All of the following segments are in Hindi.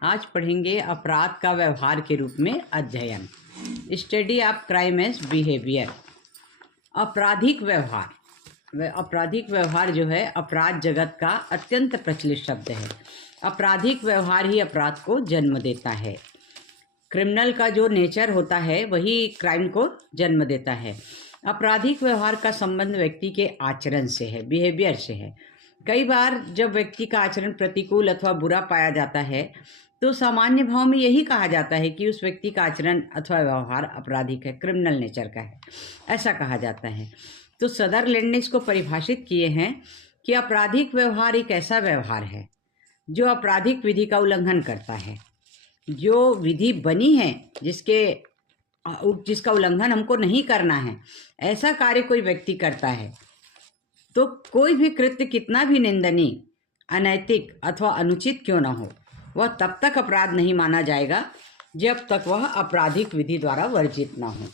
आज पढ़ेंगे अपराध का व्यवहार के रूप में अध्ययन। Study of crime as behaviour. आपराधिक व्यवहार जो है अपराध जगत का अत्यंत प्रचलित शब्द है। आपराधिक व्यवहार ही अपराध को जन्म देता है। क्रिमिनल का जो नेचर होता है वही क्राइम को जन्म देता है। आपराधिक व्यवहार का संबंध व्यक्ति के आचरण से है, बिहेवियर से है। कई बार जब व्यक्ति का आचरण प्रतिकूल अथवा बुरा पाया जाता है तो सामान्य भाव में यही कहा जाता है कि उस व्यक्ति का आचरण अथवा व्यवहार आपराधिक है, क्रिमिनल नेचर का है, ऐसा कहा जाता है। तो सदरलैंड ने इसको परिभाषित किए हैं कि आपराधिक व्यवहार एक ऐसा व्यवहार है जो आपराधिक विधि का उल्लंघन करता है। जो विधि बनी है जिसका उल्लंघन हमको नहीं करना है, ऐसा कार्य कोई व्यक्ति करता है तो कोई भी कृत्य कितना भी निंदनीय, अनैतिक अथवा अनुचित क्यों न हो, वह तब तक अपराध नहीं माना जाएगा जब तक वह आपराधिक विधि द्वारा वर्जित न हो।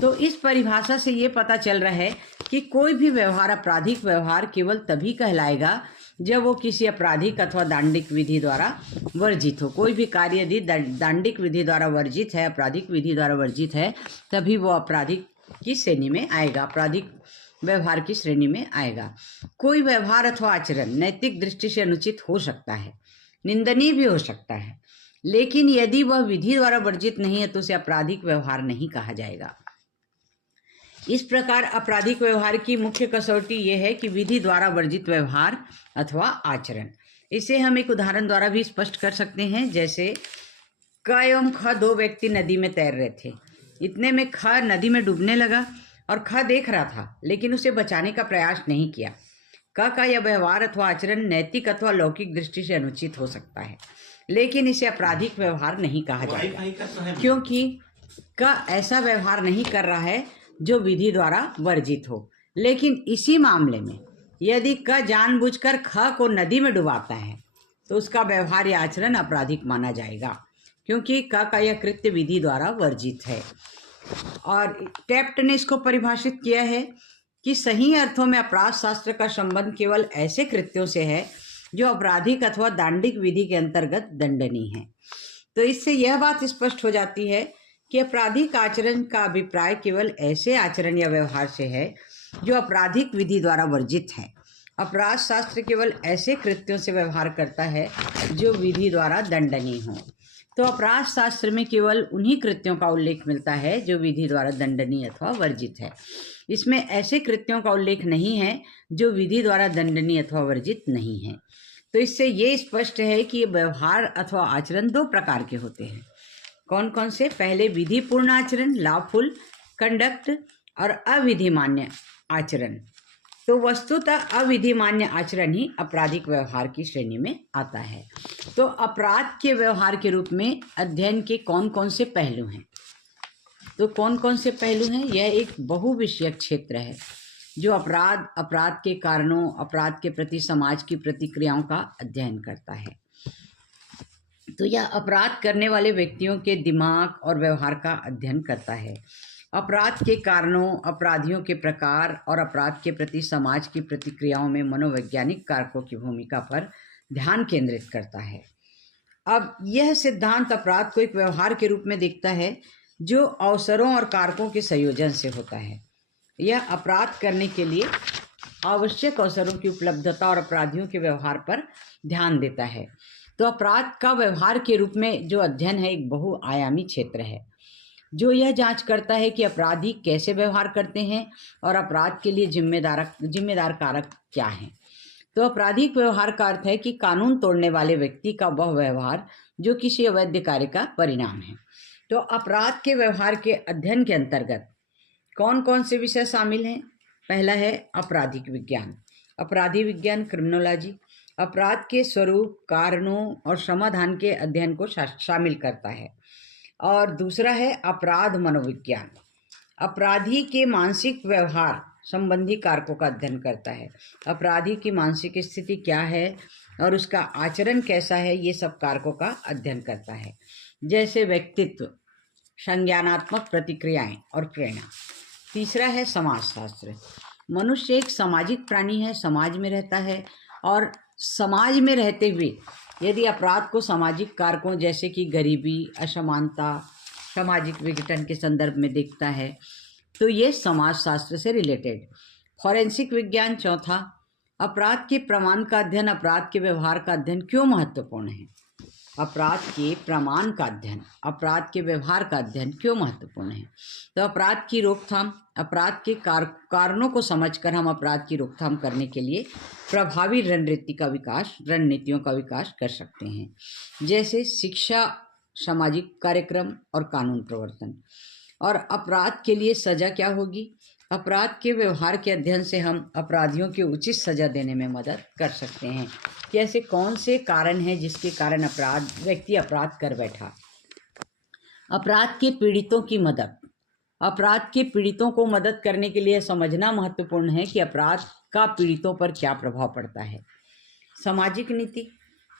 तो इस परिभाषा से ये पता चल रहा है कि कोई भी व्यवहार आपराधिक व्यवहार केवल तभी कहलाएगा जब वो किसी आपराधिक अथवा दांडिक विधि द्वारा वर्जित हो। कोई भी कार्य यदि दांडिक विधि द्वारा वर्जित है, आपराधिक विधि द्वारा वर्जित है, तभी वो आपराधिक की श्रेणी में आएगा, आपराधिक व्यवहार की श्रेणी में आएगा। कोई व्यवहार अथवा आचरण नैतिक दृष्टि से अनुचित हो सकता है, निंदनीय भी हो सकता है, लेकिन यदि वह विधि द्वारा वर्जित नहीं है तो उसे आपराधिक व्यवहार नहीं कहा जाएगा। इस प्रकार आपराधिक व्यवहार की मुख्य कसौटी यह है कि विधि द्वारा वर्जित व्यवहार अथवा आचरण। इसे हम एक उदाहरण द्वारा भी स्पष्ट कर सकते हैं। जैसे क एवं ख दो व्यक्ति नदी में तैर रहे थे। इतने में ख नदी में डूबने लगा और ख देख रहा था लेकिन उसे बचाने का प्रयास नहीं किया। क का यह व्यवहार अथवा आचरण नैतिक अथवा लौकिक दृष्टि से अनुचित हो सकता है, लेकिन इसे आपराधिक व्यवहार नहीं कहा जाएगा, क्योंकि क ऐसा व्यवहार नहीं कर रहा है जो विधि द्वारा वर्जित हो। लेकिन इसी मामले में यदि क जानबूझकर ख को नदी में डुबाता है तो उसका व्यवहार या आचरण आपराधिक माना जाएगा, क्योंकि क का यह कृत्य विधि द्वारा वर्जित है। और टेप्ट ने इसको परिभाषित किया है कि सही अर्थों में अपराध शास्त्र का संबंध केवल ऐसे कृत्यों से है जो आपराधिक अथवा दांडिक विधि के अंतर्गत दंडनीय है। तो इससे यह बात स्पष्ट हो जाती है कि आपराधिक आचरण का अभिप्राय केवल ऐसे आचरण या व्यवहार से है जो आपराधिक विधि द्वारा वर्जित है। अपराध शास्त्र केवल ऐसे कृत्यों से व्यवहार करता है जो विधि द्वारा दंडनीय हो। तो अपराध शास्त्र में केवल उन्हीं कृत्यों का उल्लेख मिलता है जो विधि द्वारा दंडनीय अथवा वर्जित है। इसमें ऐसे कृत्यों का उल्लेख नहीं है जो विधि द्वारा दंडनीय अथवा वर्जित नहीं है। तो इससे ये स्पष्ट है कि व्यवहार अथवा आचरण दो प्रकार के होते हैं। कौन कौन से? पहले विधिपूर्ण आचरण, लॉफुल कंडक्ट, और अविधिमान्य आचरण। तो वस्तुतः अविधिमान्य आचरण ही आपराधिक व्यवहार की श्रेणी में आता है। तो अपराध के व्यवहार के रूप में अध्ययन के कौन कौन से पहलू हैं? तो कौन कौन से पहलू हैं? यह एक बहुविषयक क्षेत्र है जो अपराध के कारणों, अपराध के प्रति समाज की प्रतिक्रियाओं का अध्ययन करता है। तो यह अपराध करने वाले व्यक्तियों के दिमाग और व्यवहार का अध्ययन करता है। अपराध के कारणों, अपराधियों के प्रकार और अपराध के प्रति समाज की प्रतिक्रियाओं में मनोवैज्ञानिक कारकों की भूमिका पर ध्यान केंद्रित करता है। अब यह सिद्धांत अपराध को एक व्यवहार के रूप में देखता है जो अवसरों और कारकों के संयोजन से होता है। यह अपराध करने के लिए आवश्यक अवसरों की उपलब्धता और अपराधियों के व्यवहार पर ध्यान देता है। तो अपराध का व्यवहार के रूप में जो अध्ययन है एक बहुआयामी क्षेत्र है जो यह जांच करता है कि अपराधी कैसे व्यवहार करते हैं और अपराध के लिए जिम्मेदार कारक क्या हैं। तो आपराधिक व्यवहार का अर्थ है कि कानून तोड़ने वाले व्यक्ति का वह व्यवहार जो किसी अवैध कार्य का परिणाम है। तो अपराध के व्यवहार के अध्ययन के अंतर्गत कौन कौन से विषय शामिल हैं? पहला है आपराधिक विज्ञान, अपराधी विज्ञान, क्रिमिनोलॉजी। अपराध के स्वरूप, कारणों और समाधान के अध्ययन को शामिल करता है। और दूसरा है अपराध मनोविज्ञान, अपराधी के मानसिक व्यवहार संबंधी कारकों का अध्ययन करता है। अपराधी की मानसिक स्थिति क्या है और उसका आचरण कैसा है, ये सब कारकों का अध्ययन करता है, जैसे व्यक्तित्व, संज्ञानात्मक प्रतिक्रियाएं और प्रेरणा। तीसरा है समाजशास्त्र। मनुष्य एक सामाजिक प्राणी है, समाज में रहता है और समाज में रहते हुए यदि अपराध को सामाजिक कारकों जैसे कि गरीबी, असमानता, सामाजिक विघटन के संदर्भ में देखता है तो ये समाजशास्त्र से रिलेटेड। फॉरेंसिक विज्ञान चौथा, अपराध के प्रमाण का अध्ययन, अपराध के व्यवहार का अध्ययन क्यों महत्वपूर्ण है? अपराध के प्रमाण का अध्ययन, अपराध के व्यवहार का अध्ययन क्यों महत्वपूर्ण है? तो अपराध की रोकथाम, अपराध के कारणों को समझकर हम अपराध की रोकथाम करने के लिए प्रभावी रणनीतियों का विकास कर सकते हैं, जैसे शिक्षा, सामाजिक कार्यक्रम और कानून प्रवर्तन। और अपराध के लिए सजा क्या होगी? अपराध के व्यवहार के अध्ययन से हम अपराधियों की उचित सजा देने में मदद कर सकते हैं कि ऐसे कौन से कारण हैं जिसके कारण व्यक्ति अपराध कर बैठा। अपराध के पीड़ितों की मदद, अपराध के पीड़ितों को मदद करने के लिए समझना महत्वपूर्ण है कि अपराध का पीड़ितों पर क्या प्रभाव पड़ता है। सामाजिक नीति,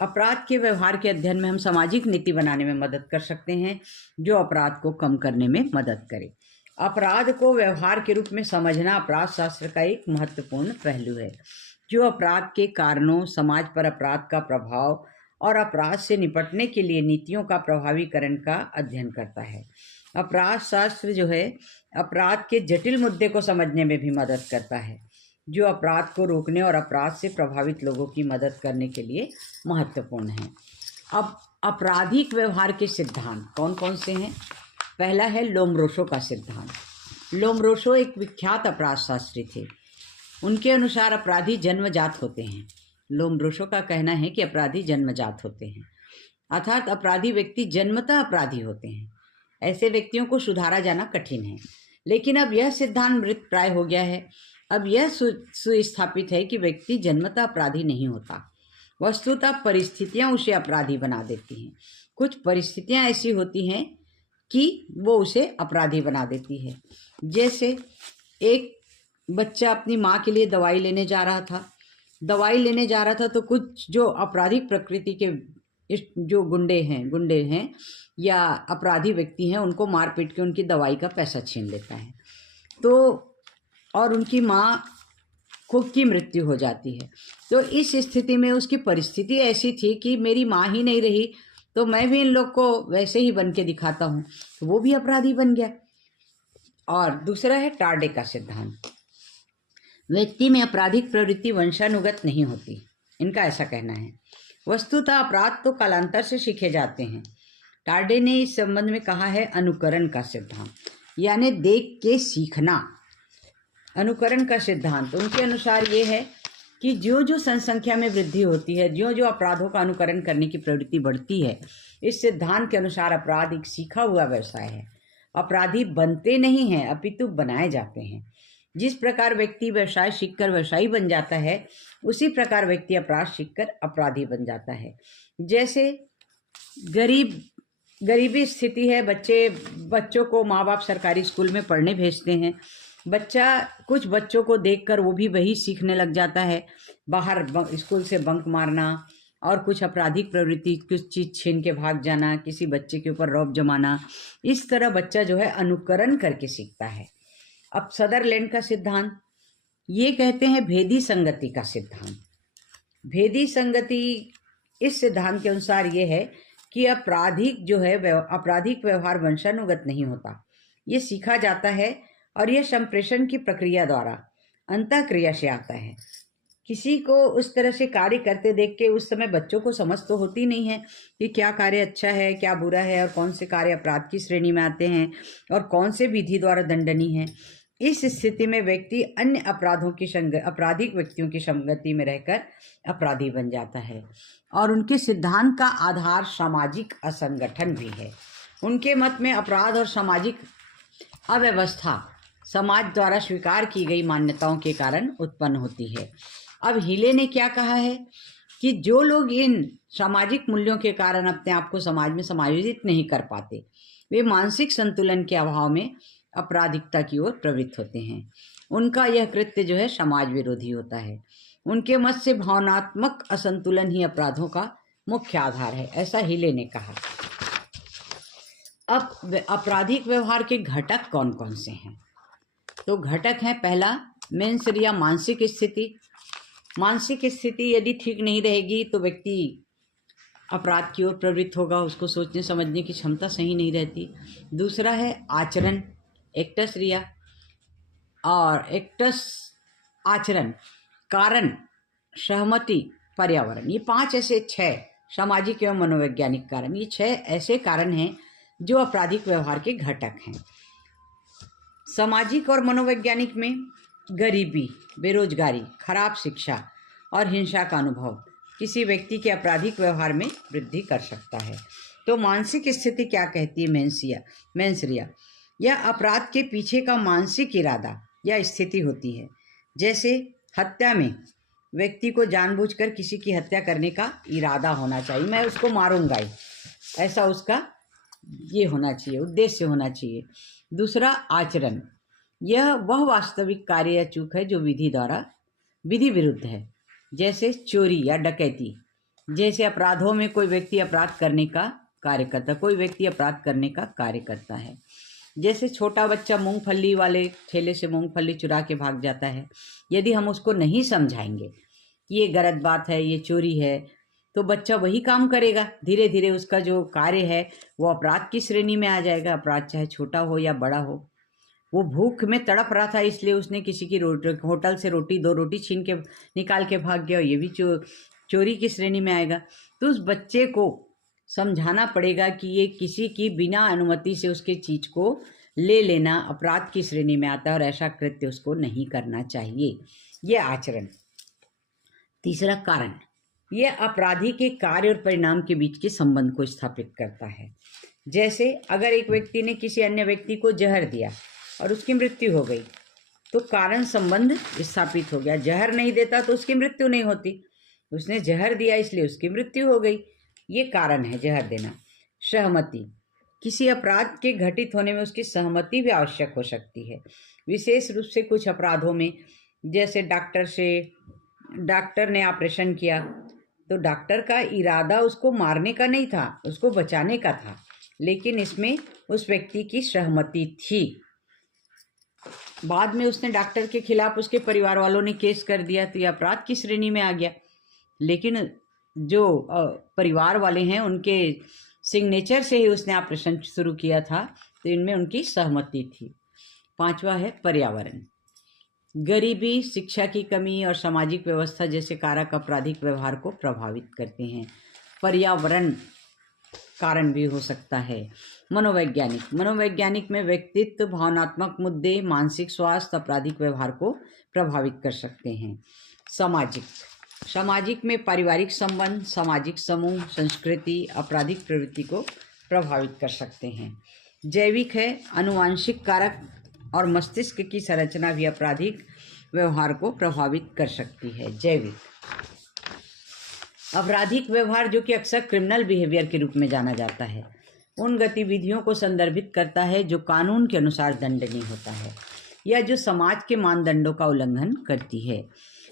अपराध के व्यवहार के अध्ययन में हम सामाजिक नीति बनाने में मदद कर सकते हैं जो अपराध को कम करने में मदद करे। अपराध को व्यवहार के रूप में समझना अपराध शास्त्र का एक महत्वपूर्ण पहलू है जो अपराध के कारणों, समाज पर अपराध का प्रभाव और अपराध से निपटने के लिए नीतियों का प्रभावीकरण का अध्ययन करता है। अपराध शास्त्र जो है अपराध के जटिल मुद्दे को समझने में भी मदद करता है जो अपराध को रोकने और अपराध से प्रभावित लोगों की मदद करने के लिए महत्वपूर्ण है। अब आपराधिक व्यवहार के सिद्धांत कौन कौन से हैं? पहला है लोम्ब्रोसो का सिद्धांत। लोम्ब्रोसो एक विख्यात अपराध शास्त्री थे। उनके अनुसार अपराधी जन्मजात होते हैं। लोम्ब्रोसो का कहना है कि अपराधी जन्मजात होते हैं, अर्थात अपराधी व्यक्ति जन्मतः अपराधी होते हैं। ऐसे व्यक्तियों को सुधारा जाना कठिन है, लेकिन अब यह सिद्धांत मृत प्राय हो गया है। अब यह सुस्थापित है कि व्यक्ति जन्मतः अपराधी नहीं होता, वस्तुतः परिस्थितियां उसे अपराधी बना देती हैं। कुछ परिस्थितियां ऐसी होती हैं कि वो उसे अपराधी बना देती है। जैसे एक बच्चा अपनी माँ के लिए दवाई लेने जा रहा था तो कुछ जो आपराधिक प्रकृति के जो गुंडे हैं या अपराधी व्यक्ति हैं उनको मार पीट के उनकी दवाई का पैसा छीन लेता है, तो और उनकी माँ खुद की मृत्यु हो जाती है। तो इस स्थिति में उसकी परिस्थिति ऐसी थी कि मेरी माँ ही नहीं रही तो मैं भी इन लोग को वैसे ही बन के दिखाता हूँ, तो वो भी अपराधी बन गया। और दूसरा है टार्डे का सिद्धांत। व्यक्ति में आपराधिक प्रवृत्ति वंशानुगत नहीं होती, इनका ऐसा कहना है। वस्तुतः अपराध तो कालांतर से सीखे जाते हैं। टार्डे ने इस संबंध में कहा है अनुकरण का सिद्धांत, यानी देख के सीखना। अनुकरण का सिद्धांत उनके अनुसार ये है कि जो जो जनसंख्या में वृद्धि होती है, जो जो अपराधों का अनुकरण करने की प्रवृत्ति बढ़ती है, इस सिद्धांत के अनुसार अपराध एक सीखा हुआ व्यवसाय है। अपराधी बनते नहीं हैं अपितु बनाए जाते हैं। जिस प्रकार व्यक्ति व्यवसाय सीखकर व्यवसायी बन जाता है, उसी प्रकार व्यक्ति अपराध सीखकर अपराधी बन जाता है। जैसे गरीबी स्थिति है, बच्चों को माँ बाप सरकारी स्कूल में पढ़ने भेजते हैं। कुछ बच्चों को देखकर वो भी वही सीखने लग जाता है, बाहर स्कूल से बंक मारना और कुछ आपराधिक प्रवृत्ति, कुछ चीज़ छीन के भाग जाना, किसी बच्चे के ऊपर रौब जमाना। इस तरह बच्चा जो है अनुकरण करके सीखता है। अब सदरलैंड का सिद्धांत ये कहते हैं भेदी संगति का सिद्धांत। भेदी संगति इस सिद्धांत के अनुसार ये है कि आपराधिक व्यवहार वंशानुगत नहीं होता, ये सीखा जाता है और यह संप्रेषण की प्रक्रिया द्वारा अंतःक्रिया से आता है। किसी को उस तरह से कार्य करते देख के उस समय बच्चों को समझ तो होती नहीं है कि क्या कार्य अच्छा है, क्या बुरा है, और कौन से कार्य अपराध की श्रेणी में आते हैं और कौन से विधि द्वारा दंडनीय है। इस स्थिति में व्यक्ति अन्य आपराधिक व्यक्तियों की संगति में रहकर अपराधी बन जाता है। और उनके सिद्धांत का आधार सामाजिक असंगठन भी है। उनके मत में अपराध और सामाजिक अव्यवस्था समाज द्वारा स्वीकार की गई मान्यताओं के कारण उत्पन्न होती है। अब हिले ने क्या कहा है कि जो लोग इन सामाजिक मूल्यों के कारण अपने आप को समाज में समायोजित नहीं कर पाते, वे मानसिक संतुलन के अभाव में आपराधिकता की ओर प्रवृत्त होते हैं। उनका यह कृत्य जो है समाज विरोधी होता है। उनके मत से भावनात्मक असंतुलन ही अपराधों का मुख्य आधार है, ऐसा हिले ने कहा। अब आपराधिक व्यवहार के घटक कौन कौन से हैं? तो घटक हैं, पहला मेंस या मानसिक स्थिति। मानसिक स्थिति यदि ठीक नहीं रहेगी तो व्यक्ति अपराध की ओर प्रवृत्त होगा, उसको सोचने समझने की क्षमता सही नहीं रहती। दूसरा है आचरण, एक्टस रिया, और एक्टस आचरण, कारण, सहमति, पर्यावरण। ये 5 ऐसे 6 सामाजिक एवं मनोवैज्ञानिक कारण, ये 6 ऐसे कारण हैं जो आपराधिक व्यवहार के घटक हैं। सामाजिक और मनोवैज्ञानिक में गरीबी, बेरोजगारी, खराब शिक्षा और हिंसा का अनुभव किसी व्यक्ति के आपराधिक व्यवहार में वृद्धि कर सकता है। तो मानसिक स्थिति क्या कहती है मेंसरिया? यह अपराध के पीछे का मानसिक इरादा या स्थिति होती है। जैसे हत्या में व्यक्ति को जानबूझकर किसी की हत्या करने का इरादा होना चाहिए, मैं उसको मारूंगा ही, ऐसा उसका ये होना चाहिए, उद्देश्य होना चाहिए। दूसरा आचरण, यह वह वास्तविक कार्य या चूक है जो विधि विरुद्ध है, जैसे चोरी या डकैती। जैसे अपराधों में कोई व्यक्ति अपराध करने का कार्य करता है। जैसे छोटा बच्चा मूंगफली वाले ठेले से मूंगफली चुरा के भाग जाता है, यदि हम उसको नहीं समझाएंगे कि ये गलत बात है, ये चोरी है, तो बच्चा वही काम करेगा। धीरे धीरे उसका जो कार्य है वो अपराध की श्रेणी में आ जाएगा। अपराध चाहे छोटा हो या बड़ा हो। वो भूख में तड़प रहा था, इसलिए उसने किसी की होटल से 2 रोटी छीन के निकाल के भाग गया, ये भी चोरी की श्रेणी में आएगा। तो उस बच्चे को समझाना पड़ेगा कि ये किसी की बिना अनुमति से उसके चीज को ले लेना अपराध की श्रेणी में आता है और ऐसा कृत्य उसको नहीं करना चाहिए। ये आचरण। तीसरा कारण, यह अपराधी के कार्य और परिणाम के बीच के संबंध को स्थापित करता है। जैसे अगर एक व्यक्ति ने किसी अन्य व्यक्ति को जहर दिया और उसकी मृत्यु हो गई, तो कारण संबंध स्थापित हो गया। जहर नहीं देता तो उसकी मृत्यु नहीं होती, उसने जहर दिया इसलिए उसकी मृत्यु हो गई। ये कारण है जहर देना। सहमति, किसी अपराध के घटित होने में उसकी सहमति भी आवश्यक हो सकती है। विशेष रूप से कुछ अपराधों में, जैसे डॉक्टर ने ऑपरेशन किया तो डॉक्टर का इरादा उसको मारने का नहीं था, उसको बचाने का था, लेकिन इसमें उस व्यक्ति की सहमति थी। बाद में उसने डॉक्टर के खिलाफ उसके परिवार वालों ने केस कर दिया तो यह अपराध की श्रेणी में आ गया, लेकिन जो परिवार वाले हैं उनके सिग्नेचर से ही उसने ऑपरेशन शुरू किया था, तो इनमें उनकी सहमति थी। 5वां है पर्यावरण। गरीबी, शिक्षा की कमी और सामाजिक व्यवस्था जैसे कारक आपराधिक व्यवहार को प्रभावित करते हैं। पर्यावरण कारण भी हो सकता है। मनोवैज्ञानिक में व्यक्तित्व, भावनात्मक मुद्दे, मानसिक स्वास्थ्य आपराधिक व्यवहार को प्रभावित कर सकते हैं। सामाजिक में पारिवारिक संबंध, सामाजिक समूह, संस्कृति आपराधिक प्रवृत्ति को प्रभावित कर सकते हैं। जैविक है, आनुवांशिक कारक और मस्तिष्क की संरचना भी आपराधिक व्यवहार को प्रभावित कर सकती है। जैविक आपराधिक व्यवहार, जो कि अक्सर क्रिमिनल बिहेवियर के रूप में जाना जाता है, उन गतिविधियों को संदर्भित करता है जो कानून के अनुसार दंडनीय होता है या जो समाज के मानदंडों का उल्लंघन करती है।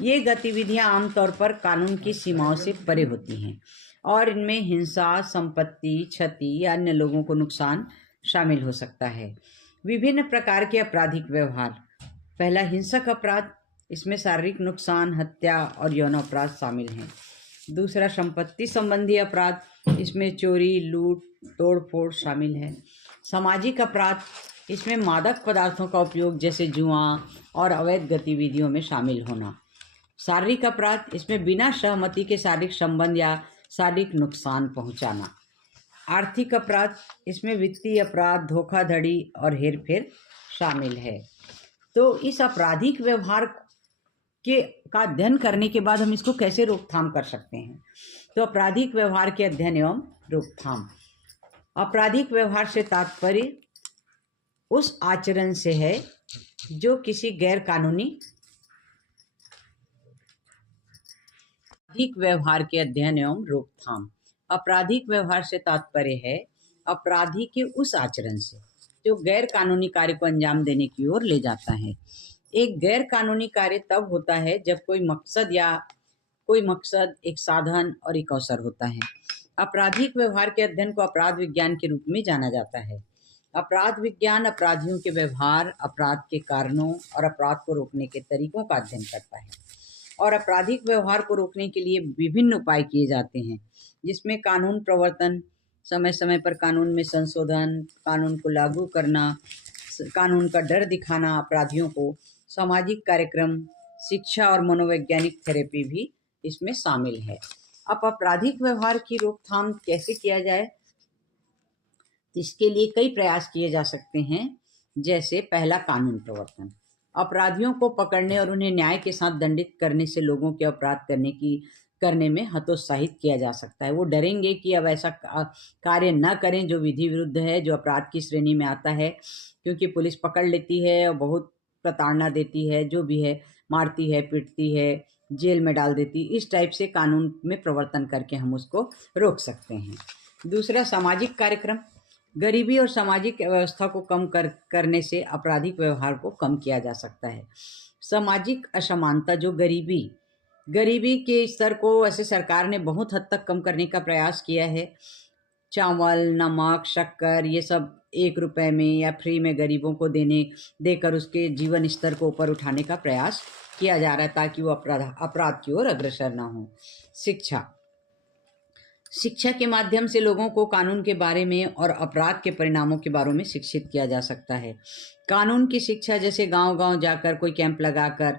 ये गतिविधियां आमतौर पर कानून की सीमाओं से परे होती हैं और इनमें हिंसा, संपत्ति क्षति या अन्य लोगों को नुकसान शामिल हो सकता है। विभिन्न प्रकार के आपराधिक व्यवहार। पहला, हिंसक अपराध, इसमें शारीरिक नुकसान, हत्या और यौन अपराध शामिल हैं। दूसरा, संपत्ति संबंधी अपराध, इसमें चोरी, लूट, तोड़फोड़ शामिल है। सामाजिक अपराध, इसमें मादक पदार्थों का उपयोग जैसे जुआ और अवैध गतिविधियों में शामिल होना। शारीरिक अपराध, इसमें बिना सहमति के शारीरिक संबंध या शारीरिक नुकसान पहुंचाना। आर्थिक अपराध, इसमें वित्तीय अपराध, धोखाधड़ी और हेरफेर शामिल है। तो इस आपराधिक व्यवहार का अध्ययन करने के बाद हम इसको कैसे रोकथाम कर सकते हैं? तो आपराधिक व्यवहार के अध्ययन एवं रोकथाम। आपराधिक व्यवहार से तात्पर्य उस आचरण से है जो किसी गैर कानूनी आपराधिक व्यवहार के अध्ययन एवं रोकथाम। आपराधिक व्यवहार से तात्पर्य है अपराधी के उस आचरण से जो गैर कानूनी कार्य को अंजाम देने की ओर ले जाता है। एक गैर कानूनी कार्य तब होता है जब कोई मकसद, एक साधन और एक अवसर होता है। आपराधिक व्यवहार के अध्ययन को अपराध विज्ञान के रूप में जाना जाता है। अपराध विज्ञान अपराधियों के व्यवहार, अपराध के कारणों और अपराध को रोकने के तरीकों का अध्ययन करता है और आपराधिक व्यवहार को रोकने के लिए विभिन्न उपाय किए जाते हैं। जिसमें कानून प्रवर्तन, समय समय पर कानून में संशोधन, कानून को लागू करना, कानून का डर दिखाना अपराधियों को, सामाजिक कार्यक्रम, शिक्षा और मनोवैज्ञानिक थेरेपी भी इसमें शामिल है। अब आपराधिक व्यवहार की रोकथाम कैसे किया जाए, इसके लिए कई प्रयास किए जा सकते हैं। जैसे पहला, कानून प्रवर्तन। अपराधियों को पकड़ने और उन्हें न्याय के साथ दंडित करने से लोगों के अपराध करने में हतोत्साहित किया जा सकता है। वो डरेंगे कि अब ऐसा कार्य न करें जो विधि विरुद्ध है, जो अपराध की श्रेणी में आता है, क्योंकि पुलिस पकड़ लेती है और बहुत प्रताड़ना देती है, जो भी है, मारती है, पीटती है, जेल में डाल देती। इस टाइप से कानून में प्रवर्तन करके हम उसको रोक सकते हैं। दूसरा, सामाजिक कार्यक्रम। गरीबी और सामाजिक व्यवस्था को कम करने से आपराधिक व्यवहार को कम किया जा सकता है। सामाजिक असमानता, जो गरीबी के स्तर को ऐसे सरकार ने बहुत हद तक कम करने का प्रयास किया है। चावल, नमक, शक्कर, ये सब 1 रुपए में या फ्री में गरीबों को देकर उसके जीवन स्तर को ऊपर उठाने का प्रयास किया जा रहा है, ताकि वो अपराध की ओर अग्रसर ना हो। शिक्षा के माध्यम से लोगों को कानून के बारे में और अपराध के परिणामों के बारे में शिक्षित किया जा सकता है। कानून की शिक्षा, जैसे गांव-गांव जाकर कोई कैंप लगाकर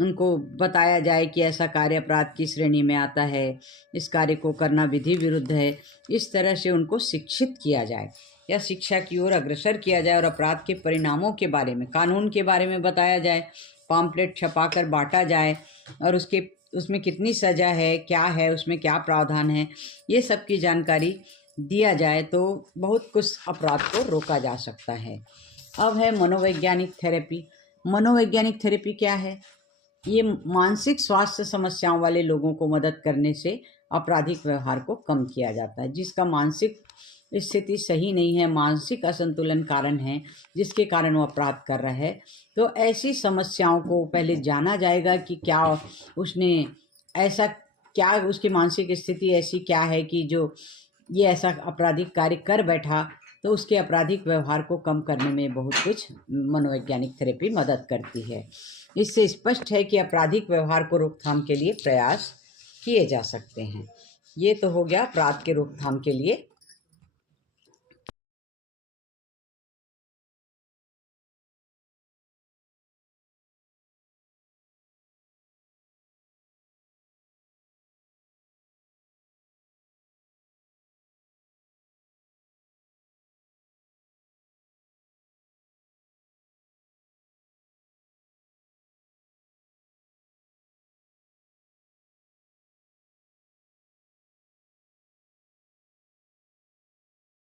उनको बताया जाए कि ऐसा कार्य अपराध की श्रेणी में आता है, इस कार्य को करना विधि विरुद्ध है। इस तरह से उनको शिक्षित किया जाए या शिक्षा की ओर अग्रसर किया जाए और अपराध के परिणामों के बारे में, कानून के बारे में बताया जाए, पम्फलेट छपाकर बांटा जाए और उसमें कितनी सज़ा है, क्या है, उसमें क्या प्रावधान है, ये सब की जानकारी दिया जाए तो बहुत कुछ अपराध को रोका जा सकता है। अब है मनोवैज्ञानिक थेरेपी। मनोवैज्ञानिक थेरेपी क्या है? ये मानसिक स्वास्थ्य समस्याओं वाले लोगों को मदद करने से आपराधिक व्यवहार को कम किया जाता है। जिसका मानसिक स्थिति सही नहीं है, मानसिक असंतुलन कारण है जिसके कारण वो अपराध कर रहा है, तो ऐसी समस्याओं को पहले जाना जाएगा कि क्या उसकी मानसिक स्थिति ऐसी क्या है कि जो ये ऐसा आपराधिक कार्य कर बैठा। तो उसके आपराधिक व्यवहार को कम करने में बहुत कुछ मनोवैज्ञानिक थेरेपी मदद करती है। इससे स्पष्ट है कि आपराधिक व्यवहार को रोकथाम के लिए प्रयास किए जा सकते हैं। ये तो हो गया अपराध के रोकथाम के लिए